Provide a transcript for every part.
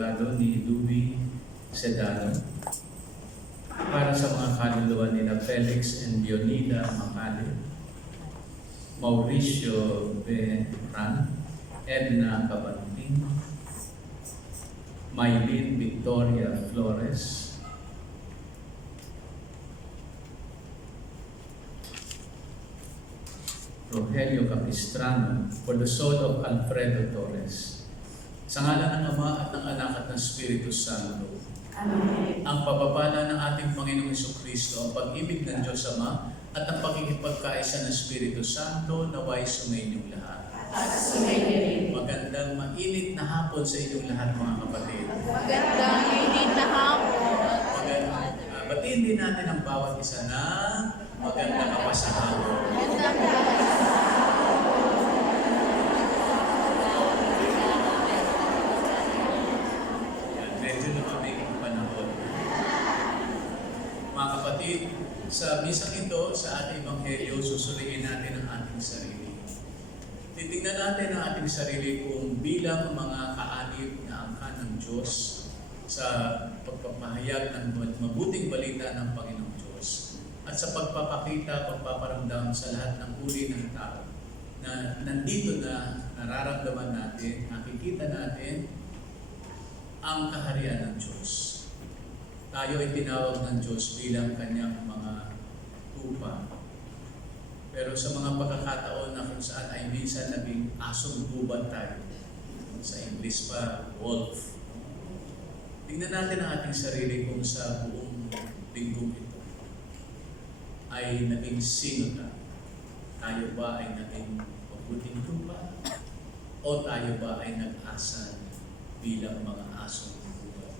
regalo ni Louis Sedano para sa mga kaluluwa nila Felix and Leonida Macali, Mauricio Berran, Edna Cabanting, Maylene Victoria Flores, Rogelio Capistrano, for the soul of Alfredo Torres. Sa ngalan ng Ama at ng Anak at ng Espiritu Santo. Amen. Ang papapala ng ating Panginoong Jesucristo, ang pag-ibig ng Diyos Ama, at ang pakikipagkaisa ng Espiritu Santo naway sumainyo lahat. At sumainyo rin. Magandang mainit na hapon sa inyong lahat, mga kapatid. Magandang init na hapon. Batiin din natin ang bawat isa na magandang kapasahapon. Medyo lumamig ang panahon. Mga kapatid, sa misang ito, sa ating Ebanghelyo, susuriin natin ang ating sarili. Titingnan natin ang ating sarili kung bilang mga kaanib na angkan ng Diyos sa pagpapahayag ng mabuting balita ng Panginoong Diyos at sa pagpapakita, pagpaparamdam sa lahat ng uri ng tao na nandito na nararamdaman natin, nakikita natin ang kaharian ng Diyos. Tayo ay tinawag ng Diyos bilang kanyang mga tupa. Pero sa mga pagkakataon na kung saan ay minsan naging asong gubat tayo, sa English pa, wolf. Tingnan natin ang ating sarili kung sa buong linggong ito ay naging sino tayo. Tayo ba ay naging mabuting tupa? O tayo ba ay nag-asa bilang mga asong gubat?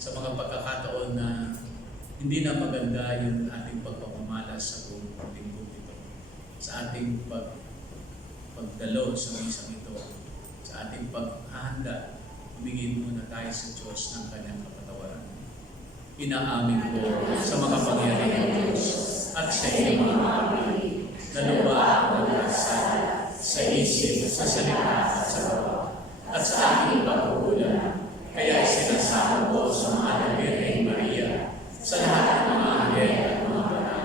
Sa mga pagkakataon na hindi na maganda yung ating pagpapamalas sa buong linggong ito, sa ating pagdalo sa misang ito, sa ating paghahanda, humingi muna tayo sa Diyos ng kanyang kapatawaran. Inaamin ko sa mga pangyayari ng Diyos at sa inyong mga kapatid na lupa ang nagkasala sa isip, sa salita at sa gawa, at sa aking pagkukulang. Kaya sinasama ko sa mga Birheng Maria, sa lahat ng mga anghel at mga banal,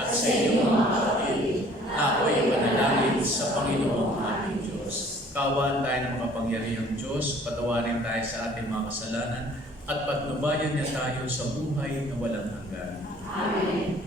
at sa inyong mga kapatid, na ako'y ipanalangin sa Panginoong ating Diyos. Kaawaan tayo ng makapangyarihang Diyos, patawarin tayo sa ating mga kasalanan, at patnubayan niya tayo sa buhay na walang hanggan. Amen.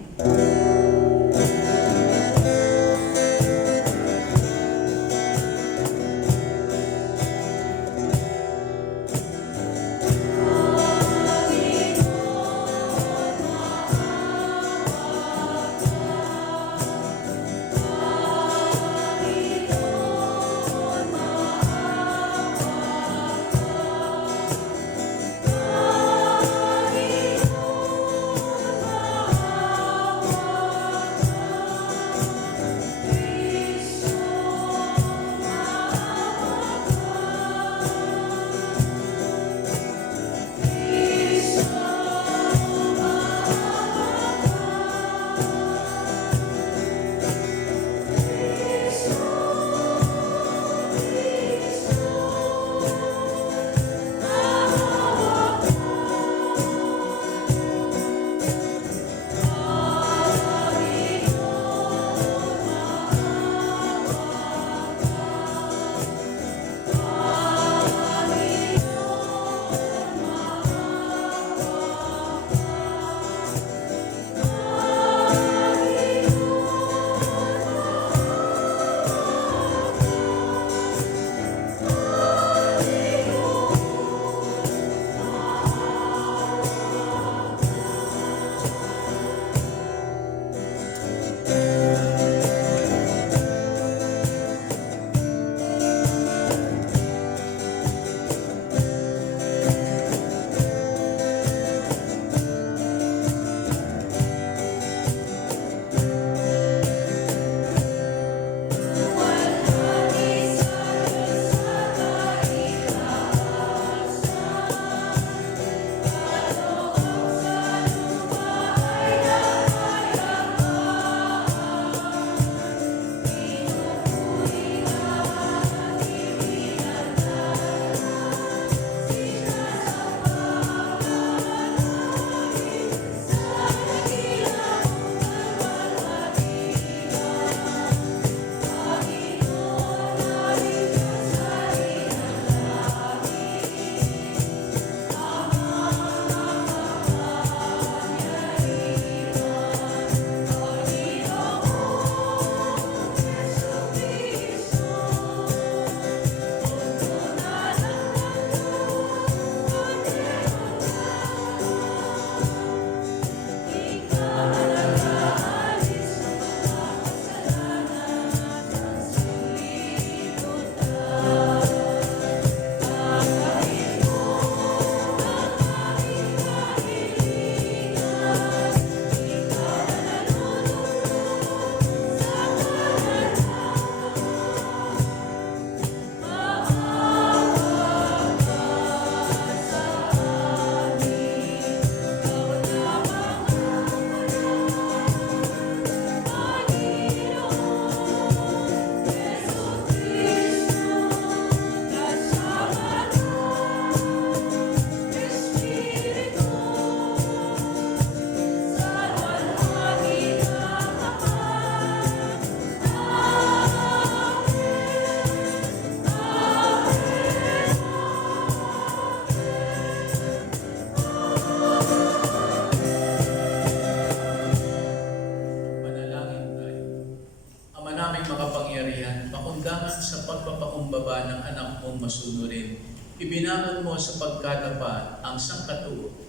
Ibinangon mo sa pagkatapat ang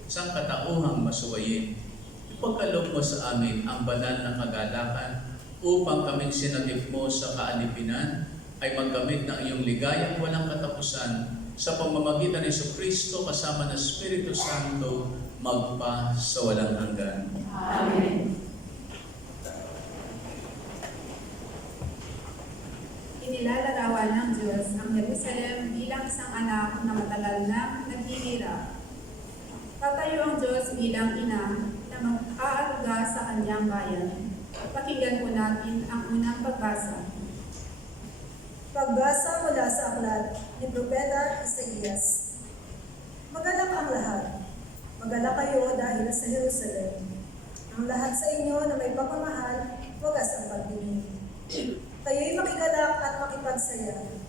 sangkatauhang masuwayin. Ipagkaloob mo sa amin ang banal na kagalakan upang kaming sinagip mo sa kaalipinan ay magkamit ng iyong ligayang walang katapusan sa pamamagitan ni Jesucristo kasama ng Espiritu Santo magpa sa walang hanggan. Amen. Inilalarawan ng Diyos ang Jerusalem bilang isang anak na matagal na naghihirap. Tatayo ang Diyos bilang ina na mag-aaruga sa kanyang bayan. Pakinggan po natin ang unang pagbasa. Pagbasa mula sa aklat ni Propeta Isaías. Magalak ang lahat. Magalak kayo dahil sa Jerusalem. Ang lahat sa inyo na may pagmamahal, wagas ang pagdinig. Kayo'y makigalak at makipagsaya.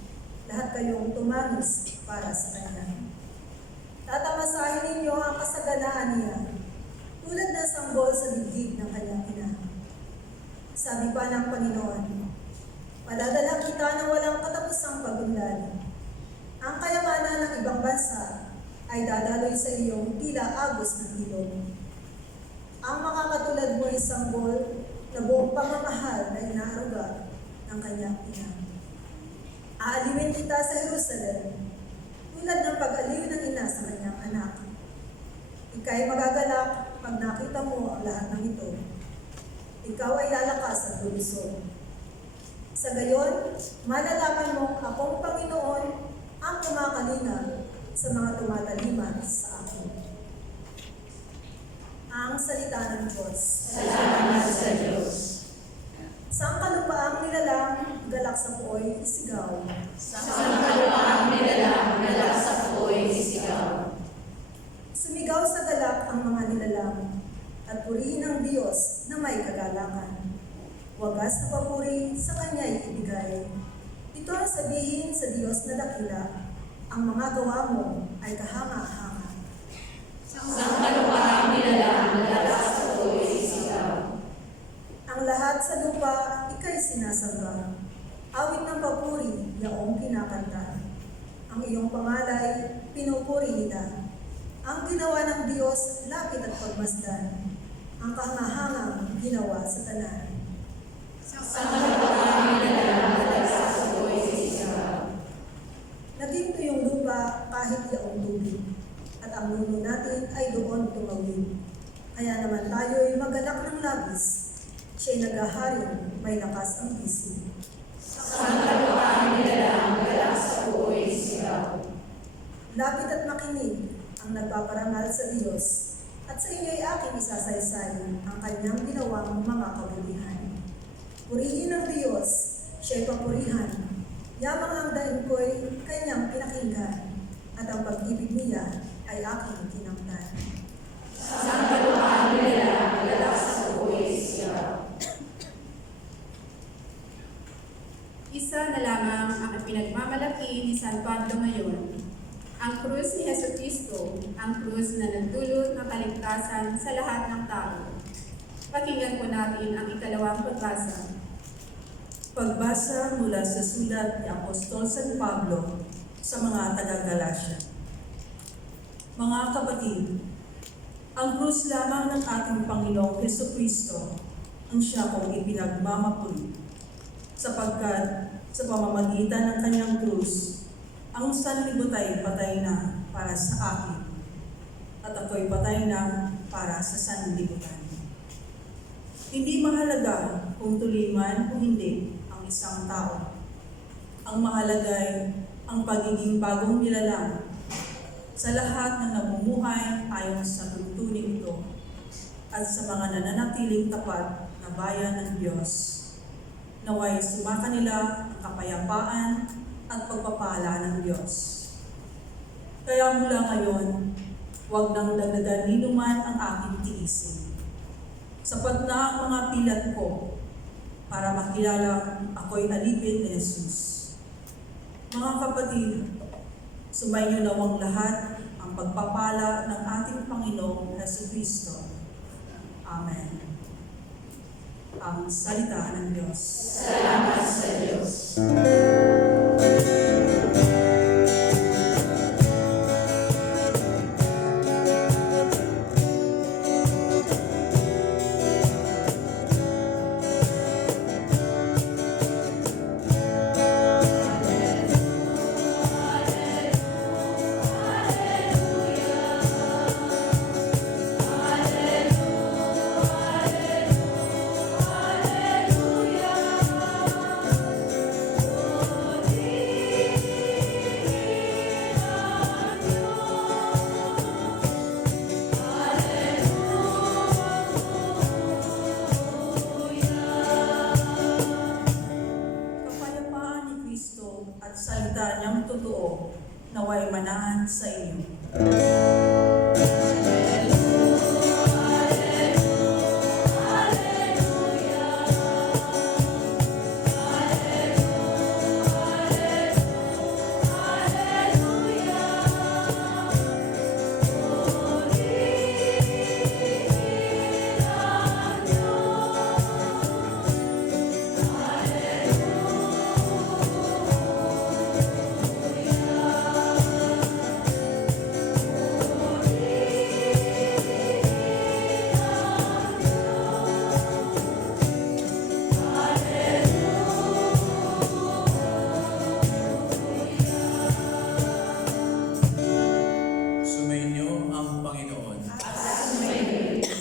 Lahat kayong tumangis para sa Kanya. Tatamasahin ninyo ang kasaganaan niya, tulad ng sanggol sa dibdib ng kanyang ina. Sabi pa ng Panginoon, padadala kita ng walang katapusang pagunlad. Ang kayamanan ng ibang bansa ay dadaloy sa iyong tila agos ng ilog. Ang makakatulad mo ay sanggol na buong pamamahal na inaaruga ng kanyang ina. Aaliwin kita sa Jerusalem, tulad ng pag-aliw ng ina sa kanyang anak. Ika'y magagalak pag nakita mo ang lahat ng ito. Ikaw ay lalakas at lulusog. Sa gayon, malalaman mong akong Panginoon ang kumakalinga sa mga tumataliman sa akin. Ang salita ng Diyos. Salamat sa Diyos. Sa kalupaang nilalang, galak sa puoy, isigaw. Sa kalupaang nilalang, galak sa puoy, isigaw. Sumigaw sa galak ang mga nilalang, at purihin ang Diyos na may kagalakan. Wagas na papuri sa Kanya'y ibigay. Ito ang sabihin sa Diyos na dakila, ang mga gawa mo ay kahanga-hanga. Sa kalupaang nilalang, galak sa puoy, isigaw. Ang lahat sa lupa, ika'y sinasamba. Awit ng papuri, yaong kinakanta. Ang iyong pangalay, pinupuri nila. Ang ginawa ng Diyos, lapit at pagmasdan. Ang kahangahangang ginawa sa tanan. Sa kalupaang nilalang, galak sa puoy, isigaw. Naging tuyong lupa kahit yaong tubig. At ang nuno natin ay doon tumawid. Kaya naman tayo'y magalak ng labis. Siya'y naghaharing, may lakas ang isip. Sa kalupaang nilalang, galak sa puoy, isigaw. Lapit at makinig ang nagpaparangal sa Diyos, at sa inyo'y aking isasaysay ang kanyang ginawang mga kabutihan. Purihin ang Diyos, siya'y papurihan. Yamang ang daing ko'y kanyang pinakinggan, at ang pag-ibig niya ay aking kinamtan. Sa kalupaang nilalang, galak sa puoy, isigaw. Isa na lamang ang pinagmamalaki ni San Pablo ngayon. Ang krus ni Jesucristo, ang krus na nagdulot ng kaligtasan sa lahat ng tao. Pakinggan po natin ang ikalawang pagbasa. Pagbasa mula sa sulat ni Apostol San Pablo sa mga taga-Galacia. Mga kapatid, ang krus lamang ng ating Panginoong Jesucristo ang siya kong ipinagmamapuri, sapagkat sa pamamagitan ng kanyang krus, ang sanlibutan patay na para sa akin, at ako'y patay na para sa sanlibutan. Hindi mahalaga kung tuliman o hindi ang isang tao. Ang mahalaga ay ang pagiging bagong nilalang sa lahat ng namumuhay ayon sa tuntunin ito at sa mga nananatiling tapat na bayan ng Diyos. Naway sumaka nila ang kapayapaan at pagpapala ng Diyos. Kaya mula ngayon, huwag nang dagdagan ninuman ang aking tiisin. Sapat na ang mga pilat ko para makilala ako'y alipin ni Jesus. Mga kapatid, sumainyo nawang lahat ang pagpapala ng ating Panginoong Jesucristo. Amen. Ang salita ng Diyos. Salamat sa Diyos. naway manahan sa inyo. Sumainyo ang Panginoon.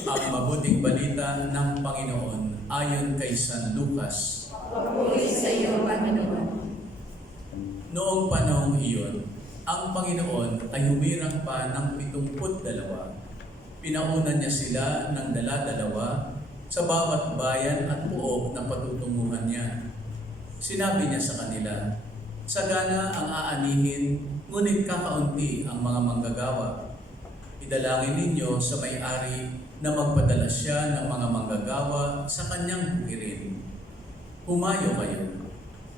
Ang mabuting balita ng Panginoon ayon kay San Lucas. Papuri sa iyo, Panginoon. Noong panahong iyon, ang Panginoon ay humirang pa ng 72. Pinauna niya sila ng dala-dalawa sa bawat bayan at puok na patutunguhan niya. Sinabi niya sa kanila, "Sagana ang aanihin, ngunit kakaunti ang mga manggagawa. Idalangin ninyo sa may-ari na magpadala siya ng mga manggagawa sa kanyang bukirin. Humayo kayo.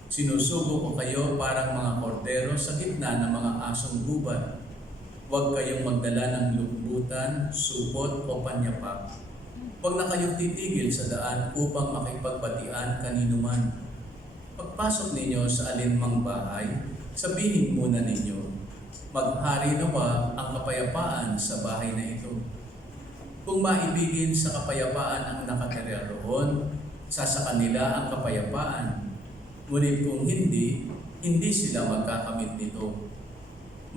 Sinusugo ko kayo parang mga kordero sa gitna ng mga asong gubat. Huwag kayong magdala ng lumbutan, supot o panyapak. Huwag na kayong titigil sa daan upang makipagbatian kanino man. Pagpasok ninyo sa alinmang bahay, sabihin muna ninyo, maghari nawa ang kapayapaan sa bahay na ito. Kung maibigin sa kapayapaan ang nakatira roon, sa kanila ang kapayapaan. Ngunit kung hindi, hindi sila magkakamit nito.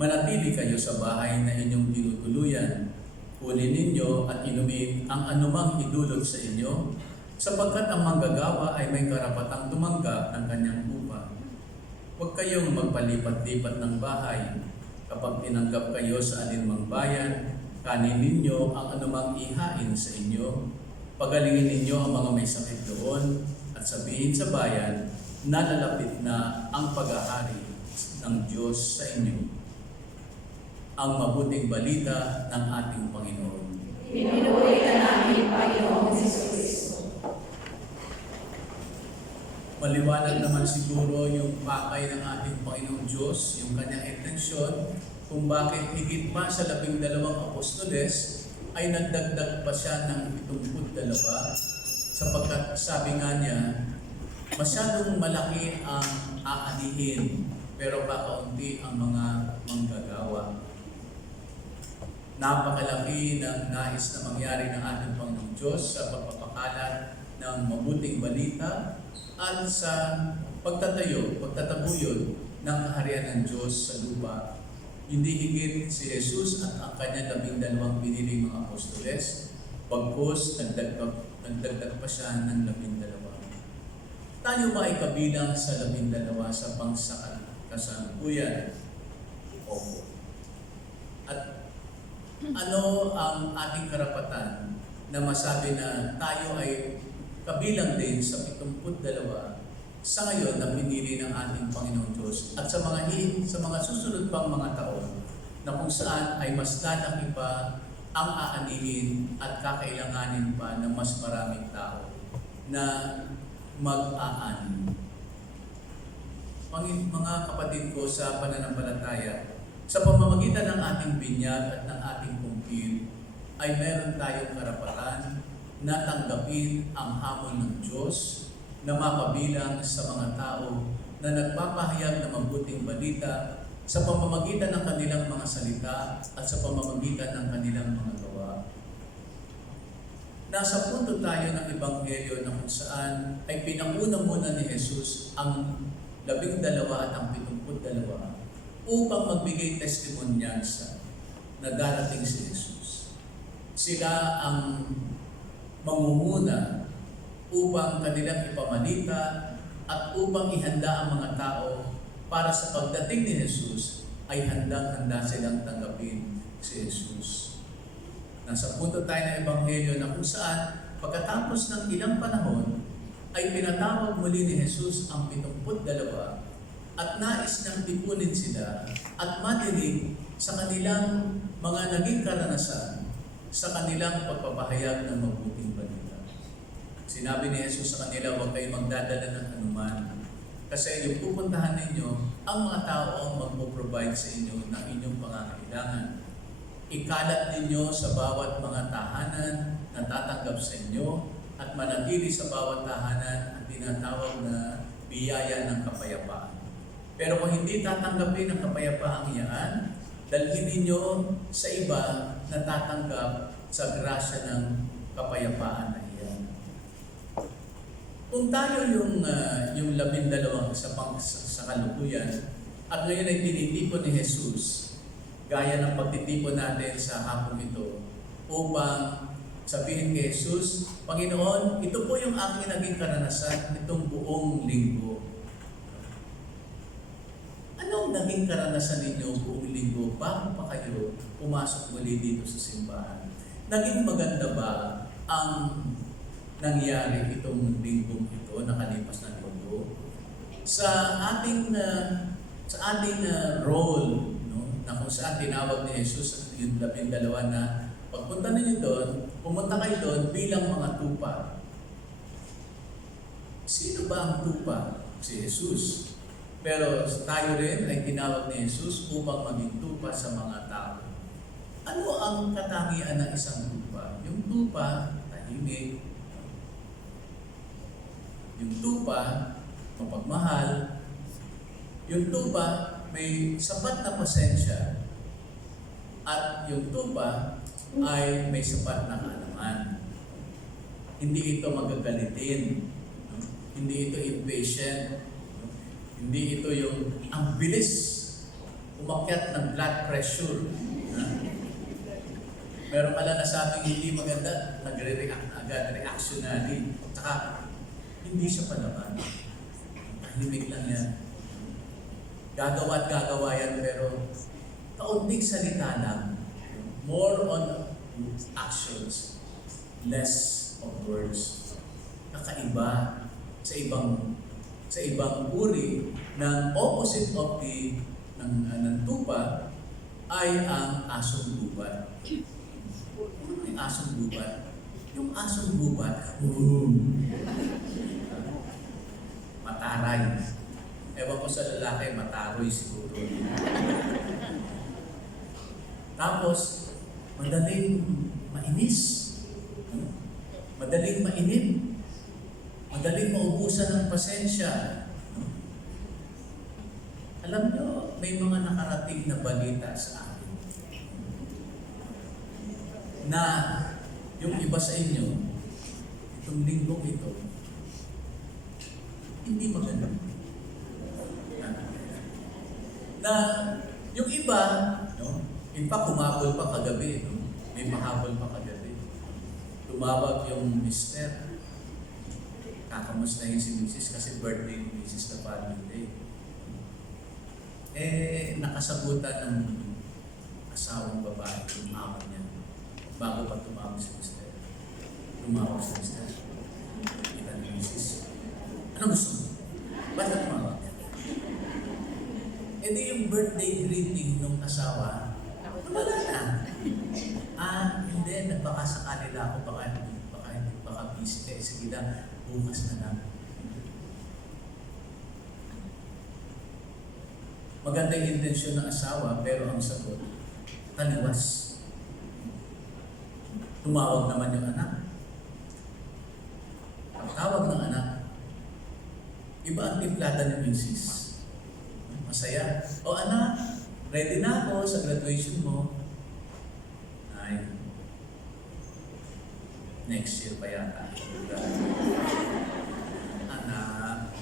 Manatili kayo sa bahay na inyong tinutuluyan. Kunin ninyo at inumin ang anumang idulot sa inyo, sapagkat ang manggagawa ay may karapatang tumanggap ng kanyang upa. Huwag kayong magpalipat-lipat ng bahay. Kapag tinanggap kayo sa alinmang bayan, kanin ninyo ang anumang ihain sa inyo. Pagalingin ninyo ang mga may sakit doon at sabihin sa bayan, nalalapit na ang paghahari ng Diyos sa inyo. Ang mabuting balita ng ating Panginoon. Pinupuri ka namin, Panginoong Jesucristo. Maliwanag naman siguro yung pakay ng ating Panginoong Diyos, yung kanyang intensyon, kung bakit higit pa sa 12 apostoles, ay nagdagdag pa siya ng 72, sapagkat sabi nga niya, masyadong malaki ang aanihin, pero kakaunti ang mga manggagawa. Napakalaki ng nais na mangyari ng ating Panginoong Diyos sa pagpapakalat ng mabuting balita at sa pagtataguyod ng kaharian ng Diyos sa lupa. Hindi higit si Jesus at ang kanyang 12 piniling mga apostoles, bagkus nagdagdag pa siya ng 12. Tayo ba ay kabilang sa 12 sa pangkasalukuyan? Opo. At ano ang ating karapatan na masabi na tayo ay kabilang din sa 72 sa ngayon na pinili ng ating Panginoong Diyos at sa mga susunod pang mga taon na kung saan ay mas lalaki pa ang aanihin at kakailanganin pa ng mas maraming tao na mag-aanin. Mga kapatid ko sa pananampalataya, sa pamamagitan ng ating binyag at ng ating kumpil, ay meron tayong karapatan na tanggapin ang hamon ng Diyos na mapabilang sa mga tao na nagpapahayag ng mabuting balita sa pamamagitan ng kanilang mga salita at sa pamamagitan ng kanilang mga gawa. Nasa punto tayo ng Ebanghelyo na kung saan ay pinanguna muna ni Jesus ang 12 at ang 72 upang magbigay testimonyansa na darating si Jesus. Sila ang mangunguna upang kanilang ipamalita at upang ihanda ang mga tao para sa pagdating ni Jesus ay handang-handa silang tanggapin si Jesus. Nasa punto tayo ng Ebanghelyo na kung saan pagkatapos ng ilang panahon ay pinatawag muli ni Jesus ang 72 at nais niyang tipunin sila at madinig sa kanilang mga naging karanasan sa kanilang pagpapahayag ng mabuting balita. Sinabi ni Jesus sa kanila, huwag kayong magdadala ng anuman kasi yung pupuntahan ninyo ang mga taong magpo-provide sa inyo ng inyong pangangailangan. Ikalat ninyo sa bawat mga tahanan na tatanggap sa inyo at manatili sa bawat tahanan ang tinatawag na biyaya ng kapayapaan. Pero kung hindi tatanggapin ang kapayapaang iyan, dalhin ninyo sa iba na tatanggap sa grasya ng kapayapaan na iyan. Kung tayo yung 12 sa kalukuyan at ngayon ay tinitipon ni Jesus, gaya ng pagtitipon natin sa hapong ito, upang sabihin kay Jesus, Panginoon, ito po yung aking naging karanasan itong buong linggo. Anong naging karanasan ninyo buong linggo bago pa kayo pumasok muli dito sa simbahan? Naging maganda ba ang nangyari itong linggong ito, nakalipas na linggo? Sa ating role, no, na kung saan tinawag ni Jesus yung 12 na pagpunta ninyo doon, pumunta kayo doon bilang mga tupa. Sino ba ang tupa? Si Jesus. Pero tayo rin ay tinawag ni Jesus upang maging tupa sa mga tao. Ano ang katangian ng isang tupa? Yung tupa, tahimik. Yung tupa, mapagmahal. Yung tupa, may sapat na pasensya. At yung tupa ay may sapat na kaalaman. Hindi ito magagalitin. No? Hindi ito impatient. Hindi ito yung ang bilis umakyat ng blood pressure. Meron pala nasabing hindi maganda, nagre-react agad, reactionary. Saka, hindi siya palaban. Tahimik lang yan. Gagawa at gagawa yan, pero kaunting salita lang. More on actions, less of words. Nakaiba sa ibang uri ng opposite of ng tupa ay ang asong gubat. Ano yung asong gubat? Yung asong gubat, mataray. Ewan ko sa lalaki, mataroy siguro. Tapos, madaling mainis. Madaling mainim. Madaling maubusan ng pasensya. Alam nyo, may mga nakarating na balita sa akin na yung iba sa inyo, itong linggong ito, hindi maganda. Na yung iba, no, in fact, humabol pa kagabi. No? May mahabol pa kagabi. Tumawag yung mister. Kakamustahin si Mrs. kasi birthday ni Mrs. na following day. Nakasagutan ng asawang babae yung amo niya bago pa tumawag si Mr. Tumawag si Mr. Kita ni Mrs. Ano gusto mo? Ba't na tumawag niya? Di yung birthday greeting ng asawa, wala na. Hindi, nagpakasakali lang ako, baka busy kayo. Sige lang, bukas na lang. Maganda yung intensyon ng asawa, pero ang sagot, taliwas. Tumawag naman yung anak. Pagtawag ng anak, iba ang timplada ni Mrs. Masaya. O anak, ready na ako sa graduation mo. Ay, next year pa yata. Anak,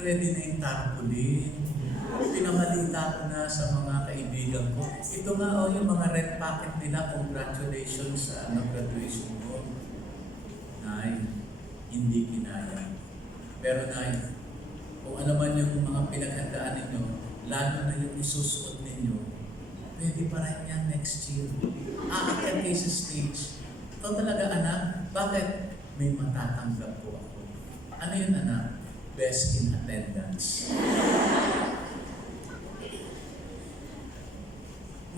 ready na yung tarpaulin. Pinamalita ko na sa mga kaibigan ko. Ito nga yung mga red packet nila, congratulations sa graduation mo. Nay, hindi kinaya. Pero Nay, kung ano man yung mga pinaghandaan ninyo, lalo na yung isusuot ninyo, pwede pa rin yan next year. Aakyat kayo sa stage. Ito talaga anak, bakit? May matatanggap po ako. Ano yun anak? Best in attendance.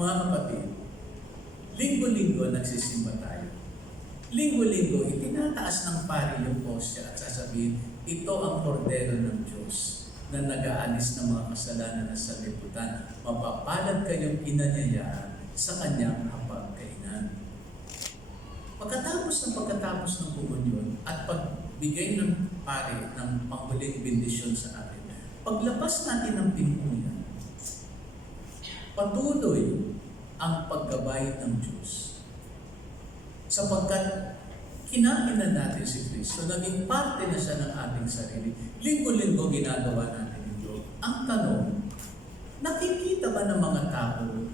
Mga kapatid, linggo-linggo nagsisimba tayo. Linggo-linggo, itinataas ng pari yung posya at sasabihin, ito ang kordero ng Diyos na nag-aalis ng mga kasalanan na sa liputan. Mapapalad kayong inanyayaan sa kanyang hapagkainan. Pagkatapos ng komunyon at pagbigay ng pari ng panghuling bendisyon sa atin, paglabas natin ng timpunan, patuloy ang paggabay ng Diyos. Sapagkat kinain na natin si Kristo, naging parte na siya ng ating sarili. Linggo-linggo ginagawa natin ito. Ang tanong, nakikita ba ng mga tao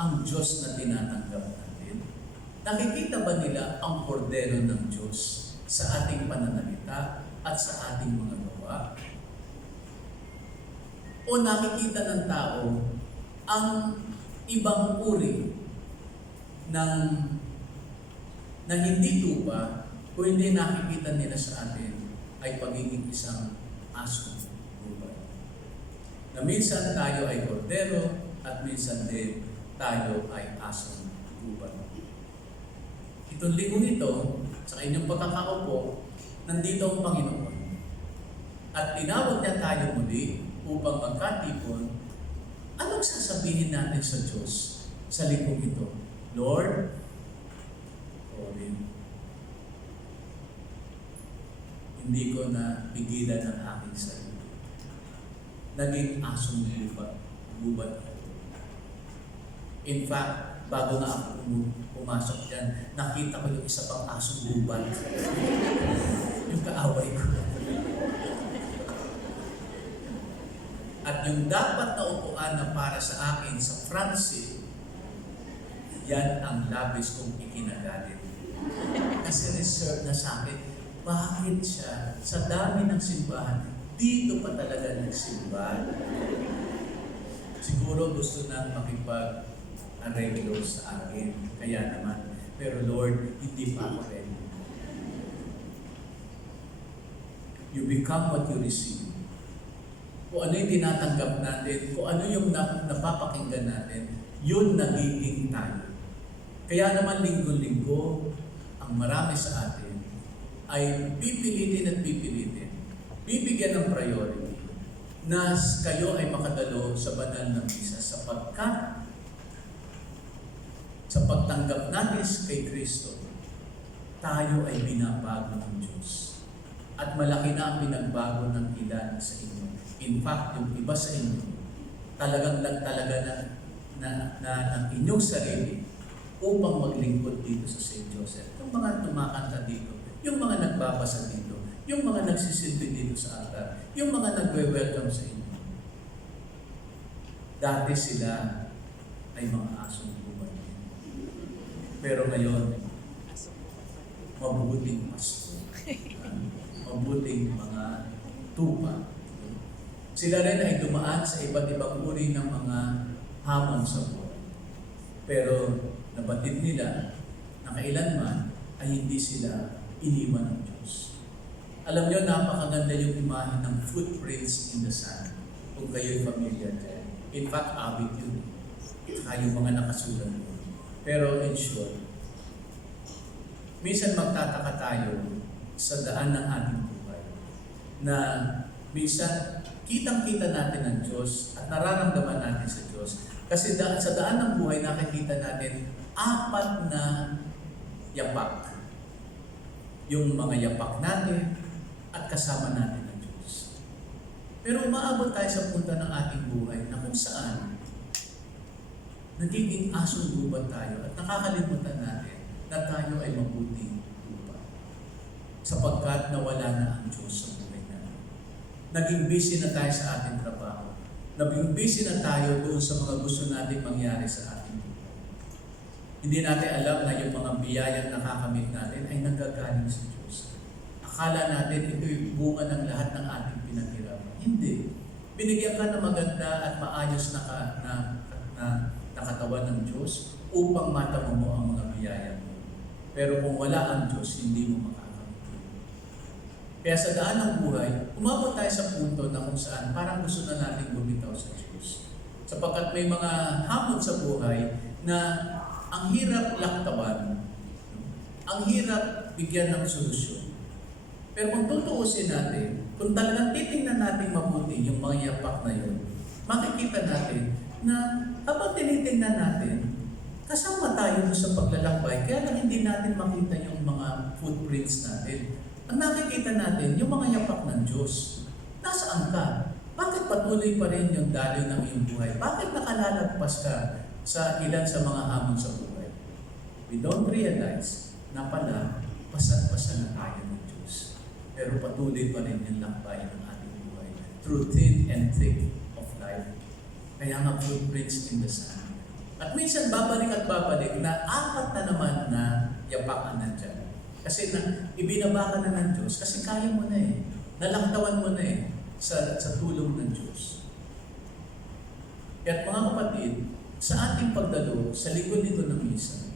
ang Diyos na tinatanggap natin? Nakikita ba nila ang kordero ng Diyos sa ating pananalita at sa ating mga gawa? O nakikita ng tao ang ibang uri na hindi tupa o hindi nakikita nila sa atin ay pagiging isang asong gubay. Na minsan tayo ay kordero at minsan din tayo ay asong gubay. Itong linggo nito, sa inyong pagkakaupo, nandito ang Panginoon. At tinawag niya tayo muli upang magkatipon. Anong sasabihin natin sa Diyos sa linggo ito? Lord, hindi ko na pigilan ang aking sarili. Naging asong gubat ako. In fact, bago na ako pumasok dyan, nakita ko yung isa pang asong gubat. Yung kaaway ko. At yung dapat na upuan na para sa akin sa front seat, yan ang labis kong ikinagalit. Kasi reserve na sa akin, bakit siya sa dami ng simbahan, dito pa talaga nagsimba? Siguro gusto na makipag-arreglo sa akin, kaya naman. Pero Lord, hindi pa ako ready. You become what you receive. Kung ano yung tinatanggap natin, kung ano yung napapakinggan natin, yun nagiging tayo. Kaya naman linggo-linggo, ang marami sa atin ay pipilitin at pipilitin, bibigyan ng priority na kayo ay makadalo sa banal na misa sapagkat sa pagtanggap natin kay Kristo, tayo ay binabago ng Diyos. At malaki na ang pinagbago ng ilan sa inyo. In fact, yung iba sa inyo, talagang ng inyong sarili upang maglingkod dito sa St. Joseph. Yung mga tumakanta dito, yung mga nagbabasa dito, yung mga nagsisilbi dito sa altar, yung mga nagwe-welcome sa inyo. Dati sila ay mga asong gubat. Pero ngayon, mabuting pasto. Mabuting mga tupa. Sila rin ay dumaan sa iba't ibang uri ng mga hamon sa buhay. Pero nabatid nila na kailanman ay hindi sila iniwan ng Diyos. Alam niyo, napakaganda yung imahe ng footprints in the sand. Kung kayo'y familiar dyan. In fact, abit yun. Saka yung mga nakasulat yun. Pero in short, minsan magtataka tayo sa daan ng ating buhay na minsan kitang-kita natin ang Diyos at nararamdaman natin sa Diyos. Kasi sa daan ng buhay nakikita natin 4 na yapak. Yung mga yapak natin at kasama natin ang Diyos. Pero umaabot tayo sa punta ng ating buhay na kung saan nagiging asong gubat tayo at nakakalimutan natin na tayo ay mabuting tupa. Sapagkat nawala na ang Diyos sa buhay natin. Naging busy na tayo sa ating trabaho. Naging busy na tayo doon sa mga gusto nating mangyari sa ating buhay. Hindi natin alam na yung mga biyayang nakakamit natin ay nanggagaling sa Diyos. Akala natin ito'y bunga ng lahat ng ating pinaghirapan. Hindi. Binigyan ka ng maganda at maayos na katawan ng Diyos upang matamo mo ang mga biyaya mo. Pero kung wala ang Diyos, hindi mo makakamit. Kaya sa daan ng buhay, umabot tayo sa punto na kung saan parang gusto na natin bumitaw sa Diyos. Sapagkat may mga hamon sa buhay na ang hirap laktawan, ang hirap bigyan ng solusyon. Pero kung tutuusin natin, kung talagang titingnan natin mabuti yung mga yapak na yun, makikita natin na habang tinitingnan natin, kasama tayo sa paglalakbay, kaya lang hindi natin makita yung mga footprints natin. Ang nakikita natin, yung mga yapak ng Diyos. Nasaan ka? Bakit patuloy pa rin yung daloy ng iyong buhay? Bakit nakalalagpas ka sa ilan sa mga hamon sa buhay? We don't realize na pala, pasan-pasan na tayo ng Diyos. Pero patuloy pa rin yung lakbay ng ating buhay through thin and thick of life. Kaya nga footprints in the sand. At minsan babalik at babalik na apat na naman na yapakan nandyan. Kasi na ibinaba ka na ng Diyos kasi kaya mo na eh. Nalaktawan mo na eh sa tulong ng Diyos. At mga kapatid, sa ating pagdalo, sa linggo nito ng misa,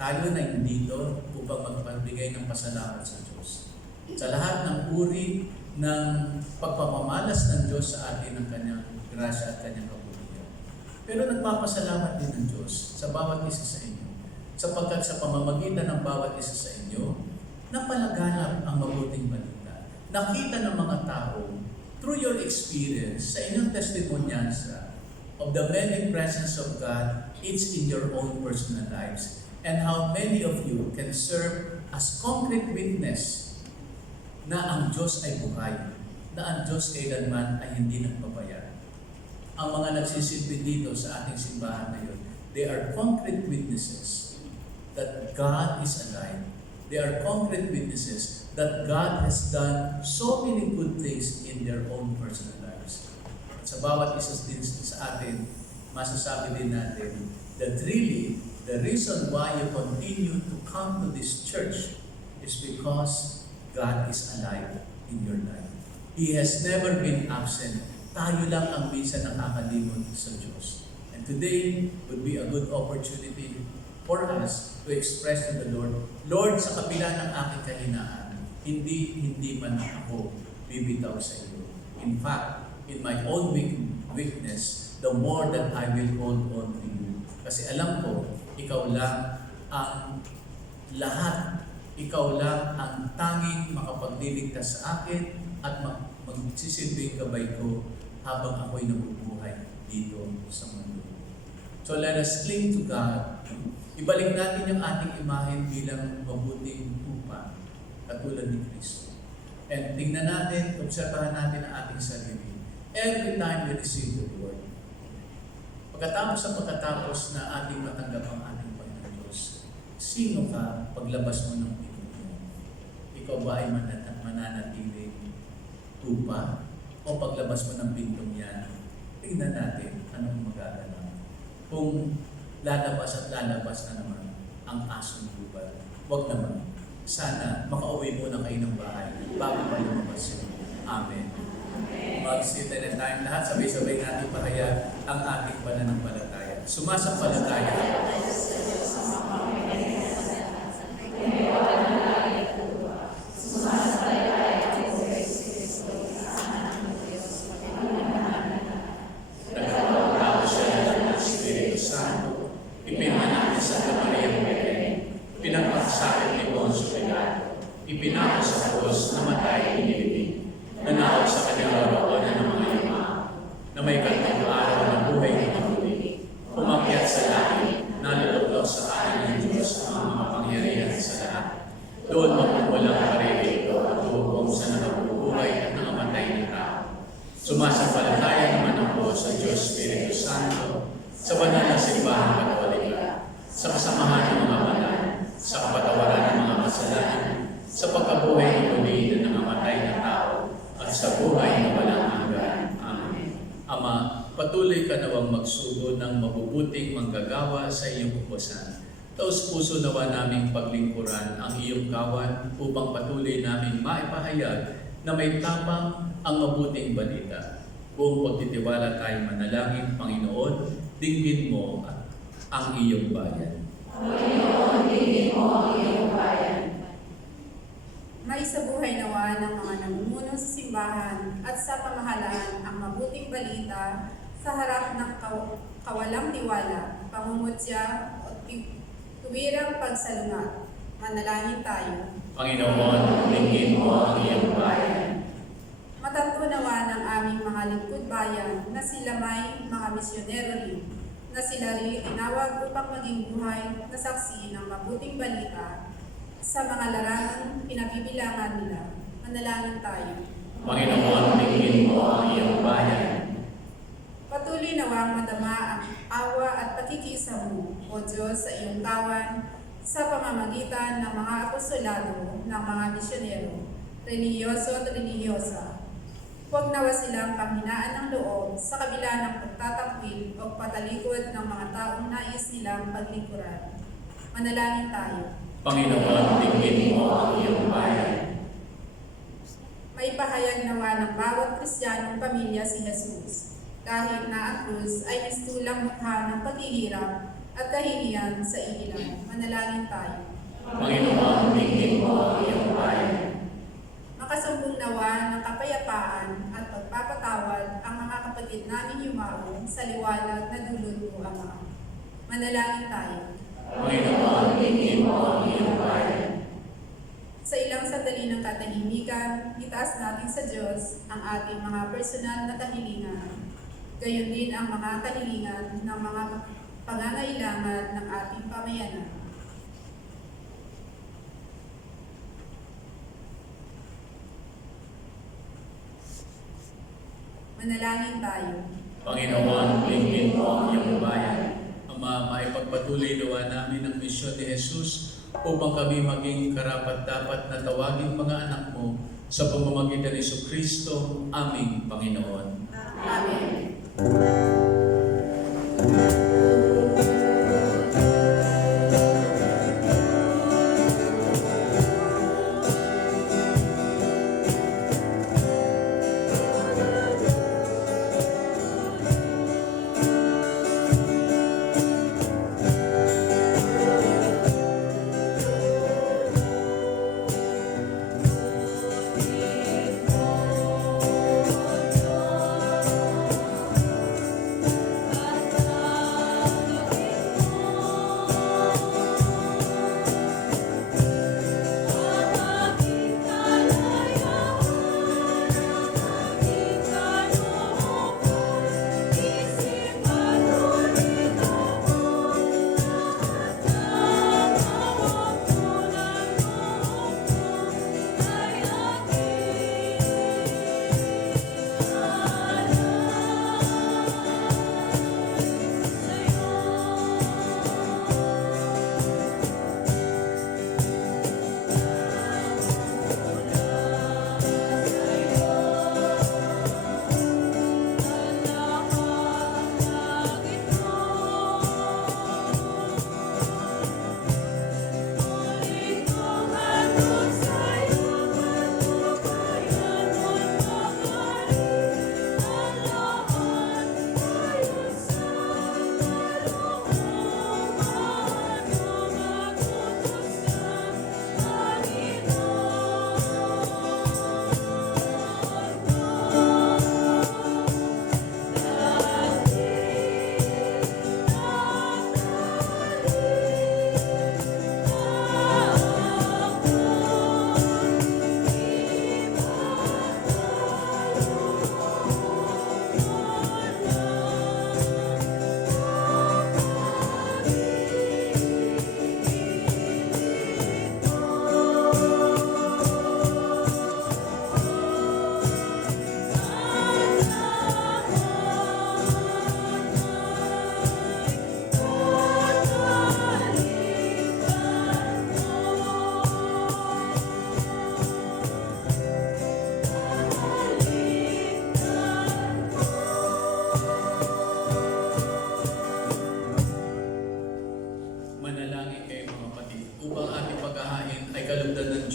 tayo na dito upang magpagbigay ng pasalamat sa Diyos. Sa lahat ng uri ng pagpapamalas ng Diyos sa atin ng Kanyang grasya at Kanyang kabutihan. Pero nagpapasalamat din ng Diyos sa bawat isa sa inyo. Sapagkat sa pamamagitan ng bawat isa sa inyo, napalaganap ang mabuting balita. Nakita ng mga tao, through your experience, sa inyong testimoniansa, of the many presence of God, each in your own personal lives, and how many of you can serve as concrete witness na ang Diyos ay buhay, na ang Diyos kailanman ay hindi nagpapaya. Ang mga nagsisilbi dito sa ating simbahan ngayon, they are concrete witnesses that God is alive. They are concrete witnesses that God has done so many good things in their own personal lives. At sa bawat isa din sa atin, masasabi din natin that really, the reason why you continue to come to this church is because God is alive in your life. He has never been absent. Tayo lang ang minsan nakakalimot sa Diyos. And today would be a good opportunity for us to express to the Lord, Lord, sa kabila ng aking kahinaan, hindi man ako bibitaw sa iyo. In fact, in my own weakness, the more that I will hold on to you. Kasi alam ko, ikaw lang ang lahat. Ikaw lang ang tanging makapagliligtas sa akin at magsisilbing gabay ko habang ako'y nabubuhay dito sa mundo. So let us cling to God. Ibalik natin yung ating imahen bilang mabuting tupa, katulad ni Kristo. And tingnan natin, obserbahan natin ang ating sarili. Every time we receive the Word, pagkatapos na ating matanggap ang ating Panginoon Diyos, sino ka paglabas mo ng pinto mo? Ikaw ba ay mananatiling tupa? O paglabas mo ng pintong yan, tingnan natin anong magaganap. Kung lalabas at lalabas na naman ang asong lubad, huwag naman. Sana makauwi muna kayo ng bahay bago pa lumabas yun. Amen. Mag-sit na tayo lahat, sabay-sabay natin pahaya ang ating pananampalataya. Sumasampalataya. Nagkatapos siya ng Espiritu Santo, ipinanganak sa Mariang Belen, pinagpakasakit ni Poncio Pilato, ipinako sa krus, namatay, inilibing, nanawag sa kanyang roroonan ng mga lima, na may kanyang araw ng buhay ng muli, umakyat sa langit, naluluklok sa kanan ng Diyos ang mga pangyarihan sa lahat. Doon magpupulang paririto at hukom sa nakabubuhay at nangamatay ng tao. Sumasampalataya naman ako sa Diyos Espiritu Santo, sa banal na simbahan Katolika, sa kasamahan ng mga banal, sa kapatawaran ng mga kasalanan, sa pagkabuhay ng muli na nangamatay ng tao, at sa buhay na walang hanggan. Amen. Ama, patuloy ka nawang magsugo ng mabubuting manggagawa sa iyong upasan. Taos puso nawa naming paglingkuran ang iyong kawan upang patuloy naming maipahayag na may tapang ang mabuting balita. Buong pagtitiwala tayo manalangin, Panginoon, dinggin mo ang iyong bayan. Panginoon, dinggin mo ang iyong bayan. Maisabuhay nawa ng mga namumuno sa simbahan at sa pamahalaan ang mabuting balita sa harap ng kawalang tiwala, pangungutya o tuwirang pagsalungat. Manalangin tayo. Panginoon, tingin mo ang iyong bayan. Matatunawa ng aming mga lingkod bayan na sila may mga misyonero rin, na sila rin tinawag upang maging buhay na saksi ng mabuting balita sa mga larangang pinabibilangan nila. Manalangin tayo. Panginoon, tingin mo ang iyong bayan. Patuloy nawang madama ang awa at pakikisa mo, O Diyos, sa iyong kawan, sa pamamagitan ng mga apostolado ng mga misyonero, relihiyoso at relihiyosa. Huwag nawa silang panghinaan ng loob sa kabila ng pagtatakwil o patalikod ng mga taong nais nilang paglingkuran. Manalangin tayo. Panginoon, tingin mo ang iyong bayan. May pahayag nawa ng bawat Kristiyanong pamilya si Jesus, kahit na ang krus ay mistulang mukha ng paghihirap at kahihiyan sa ihilang. Manalangin tayo. Panginoon, tingin mo ang iyong bayan. Makasumbong nawa ng kapayapaan at pagpapatawad ang mga kapatid namin yumaon sa liwanag na dulot mo, Ama. Manalangin tayo. Panginoon, tingin mo ang iyong bayan. Sa ilang sandali ng katahimikan, itaas natin sa Diyos ang ating mga personal na kahilingan. Gayon din ang mga kahilingan ng mga pangangailangan ng ating pamayanan. Manalangin tayo. Panginoon, tingin mo ang iyong bayan. Ama, maipagpatuloy nawa namin ang misyon ni Jesus upang kami maging karapat-dapat na tawagin mga anak mo sa pamamagitan ni Jesucristo, aming Panginoon. Amen.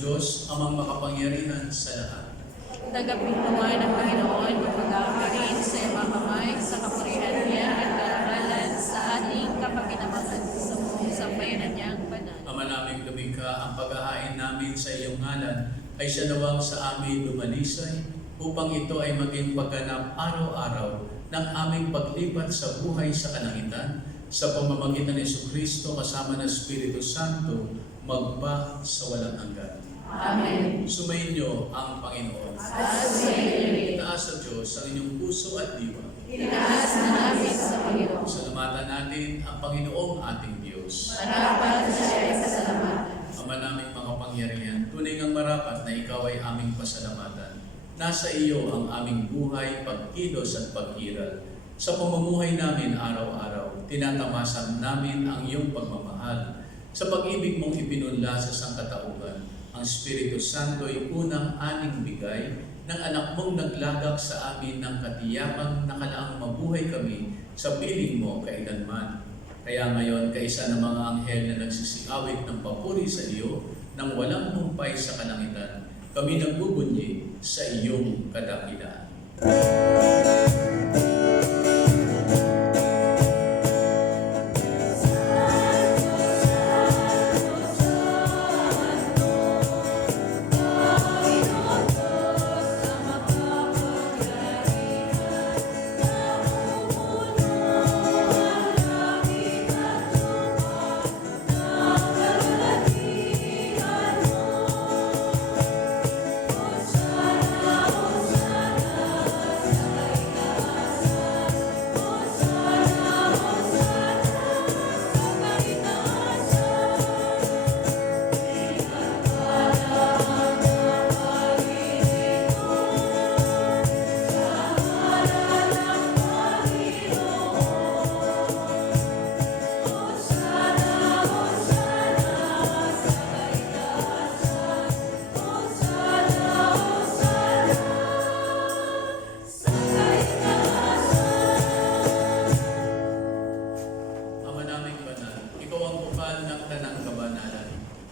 Diyos, amang makapangyarihan sa lahat. Tagapintuan ng Panginoon, magpagkakarin sa iyong mga kamay, sa kapurihan niya at karangalan sa ating kapakinabangan sa buong sampayan niyang banal. Ama naming lumikha, ang paghahain namin sa iyong ngalan ay siya nawang sa amin lumalisay upang ito ay maging pagganap araw-araw ng aming paglipat sa buhay sa kalangitan sa pamamagitan ng Jesucristo kasama ng Espiritu Santo magpa sa walang hanggan. Amen. Sumainyo ang Panginoon. At sa iyo, Itaas sa Diyos ang inyong puso at diwa. itaas na namin sa Panginoon. Salamatan natin ang Panginoong ating Diyos. Marapat siya ay sasalamatan. Ama naming makapangyarihan, tunay ngang marapat na ikaw ay aming pasalamatan. Nasa iyo ang aming buhay, pagkilos at pag-iral. Sa pamumuhay namin araw-araw, tinatamasan namin ang iyong pagmamahal. Sa pag-ibig mong ipinunla sa sangkatauhan, ang Espiritu Santo ay unang aning bigay ng anak mong naglagak sa amin ng katiyakang nakalaang mabuhay kami sa piling mo kailanman. Kaya ngayon, kaisa ng mga anghel na nagsisiawit ng papuri sa iyo, nang walang humpay sa kalangitan, kami nagbubunyi sa iyong kadakilaan.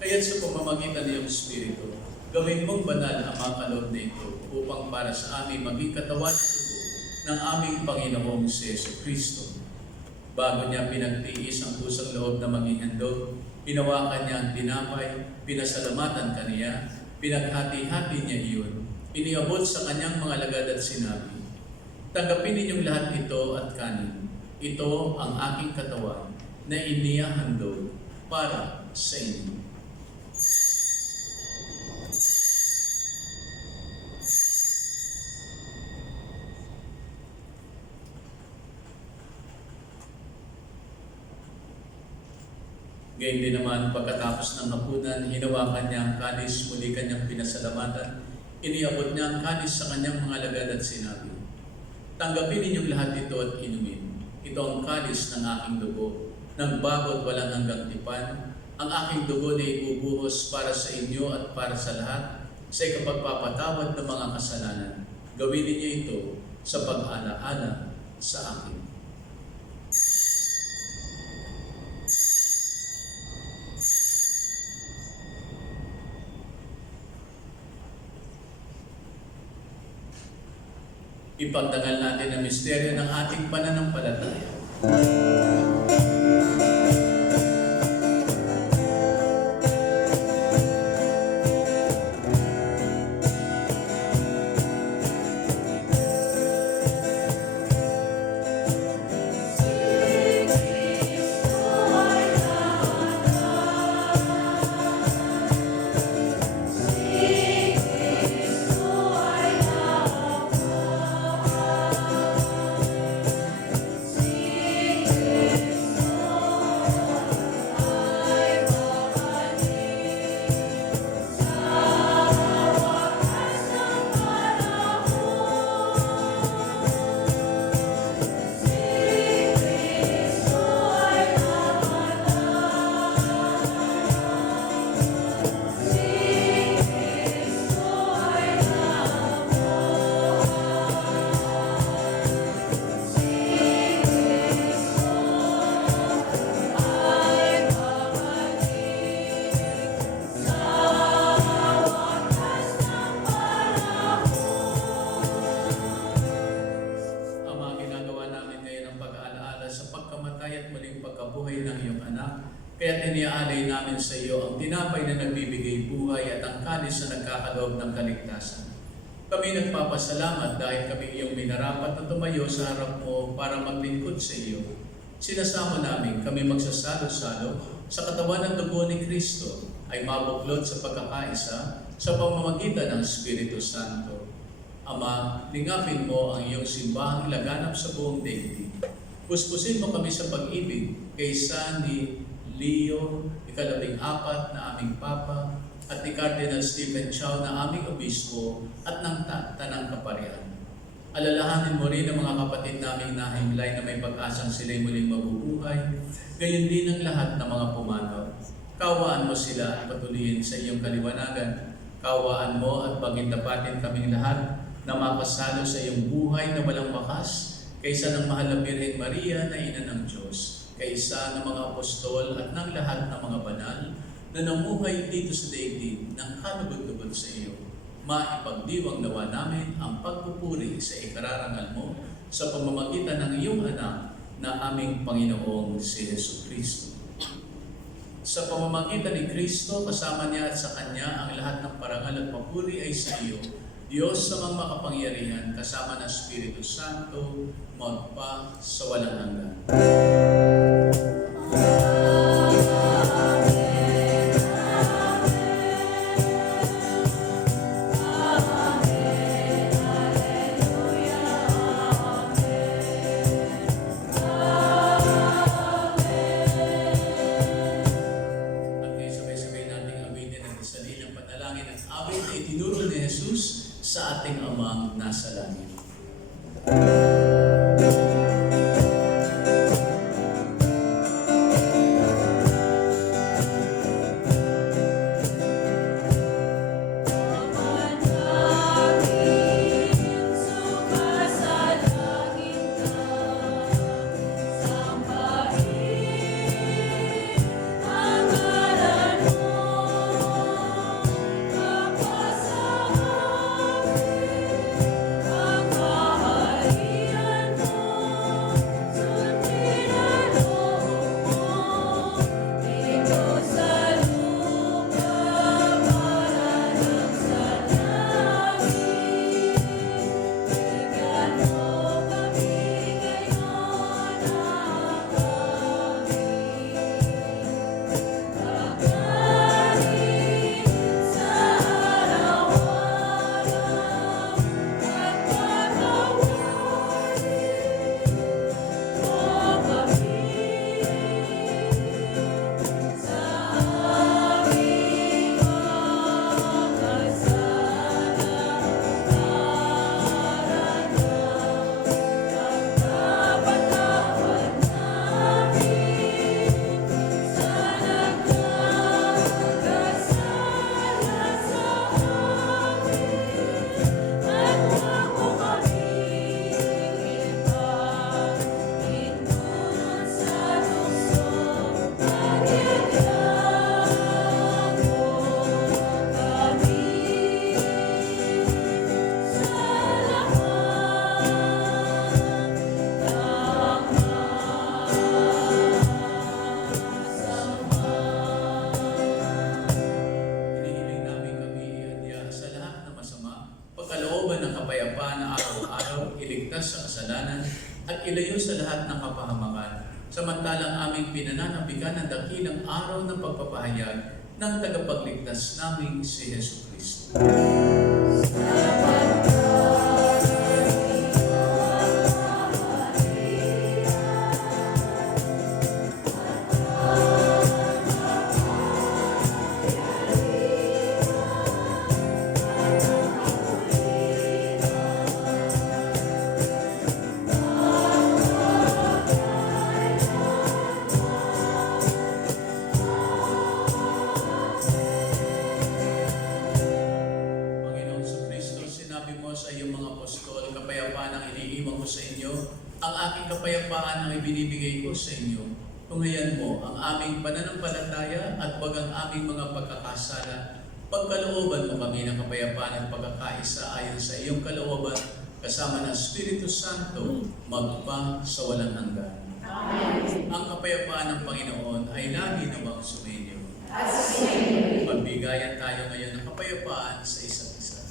Kaya't sa pamamagitan ng iyong Espiritu, gawin mong banal ang mga kaloob na ito upang para sa amin maging katawan at dugo ng aming Panginoong si Jesucristo. Bago niya pinagtiis ang pusang loob na maging handog, hinawakan niya ang tinapay, pinasalamatan kaniya, pinaghati-hati niya iyon, iniabot sa kanyang mga lagad at sinabi, "Tanggapin ninyong lahat ito at kanin. Ito ang aking katawan na inihahandog para sa inyo." Gayun din naman, pagkatapos ng hapunan, hinawakan niya ang kanis, muli kanyang pinasalamatan, iniabot niya ang kanis sa kanyang mga lagad at sinabi, "Tanggapin ninyong lahat ito at inumin. Ito ang kanis ng aking dugo, ng bago at walang hanggang tipan, ang aking dugo na ibubuhos para sa inyo at para sa lahat, sa ikapagpapatawad ng mga kasalanan. Gawin ninyo ito sa pag-alaala sa akin." Ipagdangal natin ang misteryo ng ating pananampalataya. Kaya't iniaalay namin sa iyo ang tinapay na nagbibigay buhay at ang kalis na nagkakaloob ng kaligtasan. Kami nagpapasalamat dahil kami iyong minarapat na tumayo sa harap mo para maglingkod sa iyo. Sinasamo namin kami magsasalo-salo sa katawan ng dugo ni Kristo ay mabuklod sa pagkakaisa sa pamamagitan ng Espiritu Santo. Ama, lingapin mo ang iyong simbahang ilaganap sa buong daigdig. Puspusin mo kami sa pag-ibig kaysa ni Leo, ika-14 na aming Papa, at ni Cardinal Stephen Chow na aming Obispo at ng Tanang Kaparian. Alalahanin mo rin ang mga kapatid naming nahimlay na may pag-asang sila'y muling mabubuhay, gayon din ang lahat ng mga pumanaw. Kawaan mo sila at patuloyin sa iyong kaliwanagan. Kawaan mo at pagindapatin kaming lahat na makasalo sa iyong buhay na walang wakas, kaysa ng mahal na Birhen Maria na Ina ng Diyos, kaysa ng mga apostol at ng lahat ng mga banal na namuhay dito sa daigdig ng kalugod-lugod sa iyo. Maipagdiwang nawa namin ang pagpupuri sa ikararangal mo sa pamamagitan ng iyong anak na aming Panginoong si Jesucristo. Sa pamamagitan ni Kristo, kasama niya at sa Kanya, ang lahat ng parangal at papuri ay sa iyo, Diyos sa mga makapangyarihan, kasama ng Espiritu Santo, magpa sa walang hanggan. Sa ating Amang nasa langit. Iligtas sa kasalanan at ilayo sa lahat ng kapahamakan, samantalang aming pinananabikan ang dakilang araw ng pagpapahayag ng tagapagligtas naming si Jesucristo. Sa iyong mga apostol, kapayapaan ang iniiwan ko sa inyo, ang aking kapayapaan ang ibinibigay ko sa inyo. Tunghayan mo ang aming pananampalataya at wag ang aming mga pagkakasala. Pagkalooban mo kami ng kapayapaan at pagkakaisa ayon sa iyong kalooban, kasama ng Espiritu Santo, magpa sa walang hanggan. Amen. Ang kapayapaan ng Panginoon ay lagi nawang sumainyo. Magbigayan tayo ngayon ng kapayapaan sa isa't isa.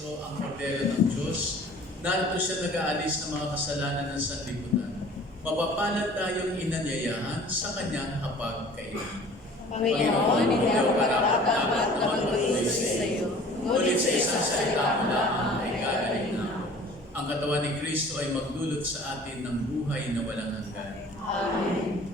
Kristo, ang kordero ng Diyos. Narito siya nag-aalis ng mga kasalanan ng sanlibutan. Mapapalad tayong inanyayahan sa kanyang hapagkainan. Panginoon, hindi ako karapat-dapat na magpatuloy sa iyo. Ngunit sa isang salita mo lamang ay gagaling na ako. Ang katawan ni Kristo ay magdulot sa atin ng buhay na walang hanggan. Amen.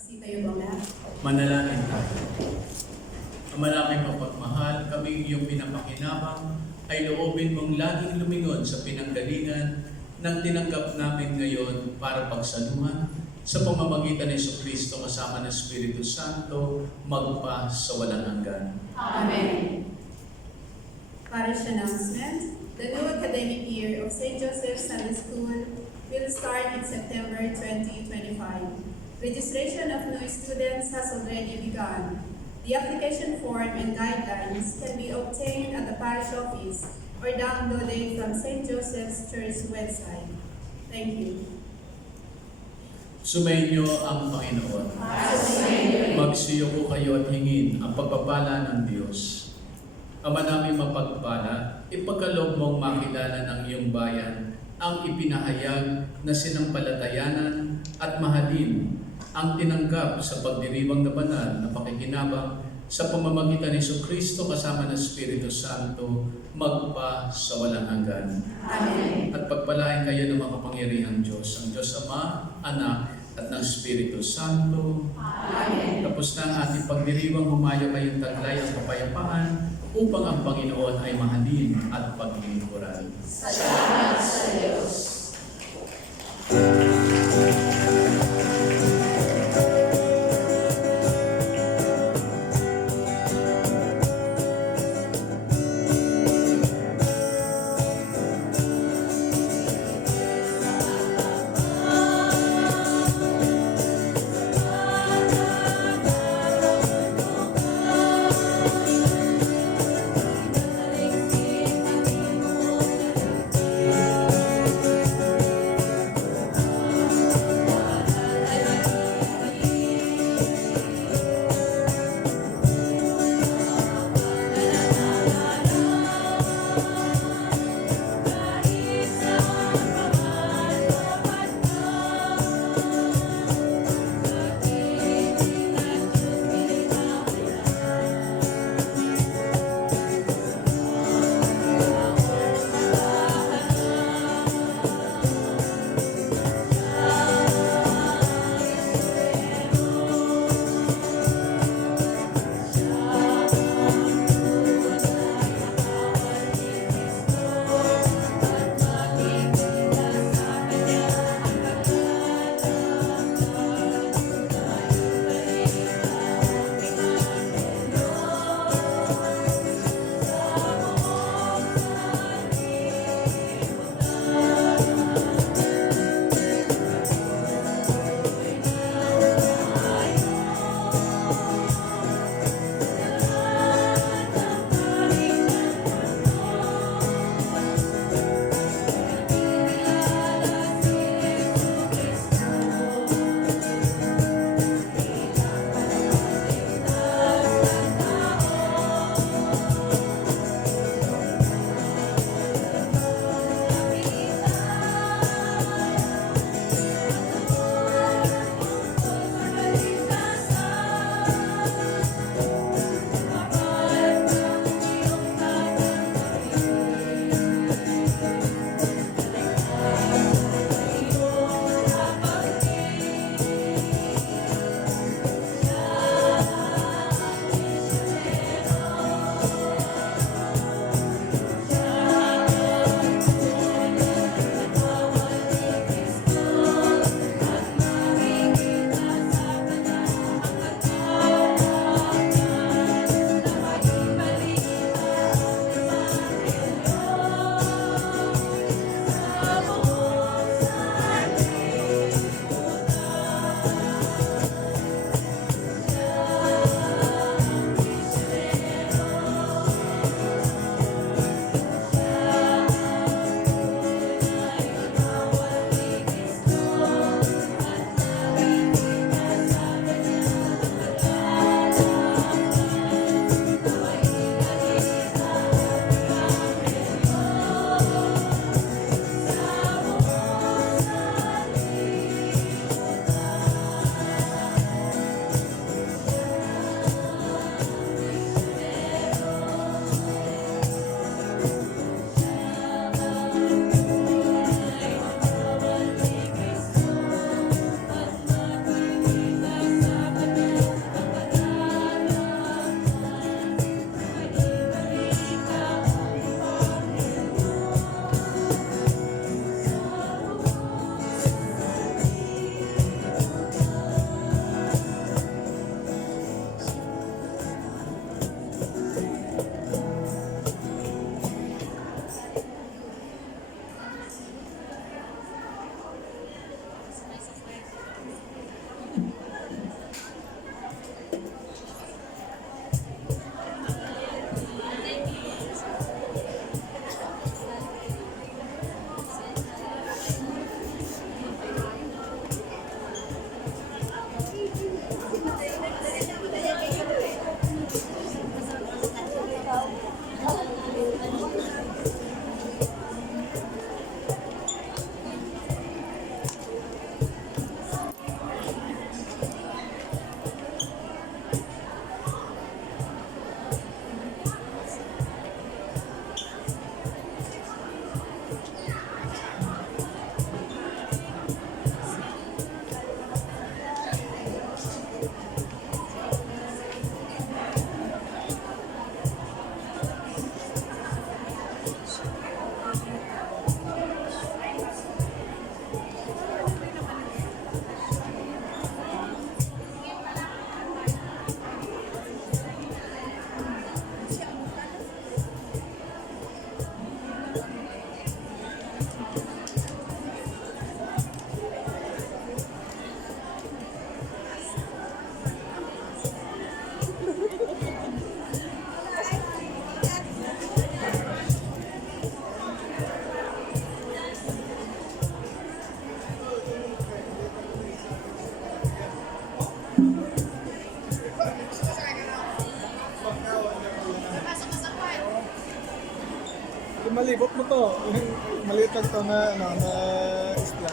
Magsitayo bang lahat? Manalangin tayo. Ama naming mapagmahal, kami iyong pinapakinabang, ay loobin mong laging lumingon sa pinanggalingan ng tinanggap namin ngayon para pagsaluhan sa pamamagitan ni Jesucristo kasama ng Espiritu Santo, magpa sa walang hanggan. Amen. Parish announcement. The new academic year of St. Joseph Sunday School will start in September 2025. Registration of new students has already begun. The application form and guidelines can be obtained at the parish office or downloaded from St. Joseph's Church website. Thank you. Sumainyo ang Panginoon. Magsiyo po kayo at hingin ang pagpapala ng Diyos. Ama namin mapagpala, ipagkaloob mong makilala ng iyong bayan ang ipinahayag na sinampalatayanan at mahalin ang tinanggap sa pagdiriwang na banal na pakikinabang sa pamamagitan ni Jesucristo kasama ng Espiritu Santo magpa sa walang hanggan. Amen. At pagpalain kayo ng makapangyarihang Diyos, ang Diyos Ama, Anak, at ng Espiritu Santo. Amen. Tapos na ang ating pagdiriwang, humayo kayong taglay ang kapayapaan upang ang Panginoon ay mahalin at paglingkuran. Salamat sa Diyos. Oo, maliit lang to na, ano, na isla.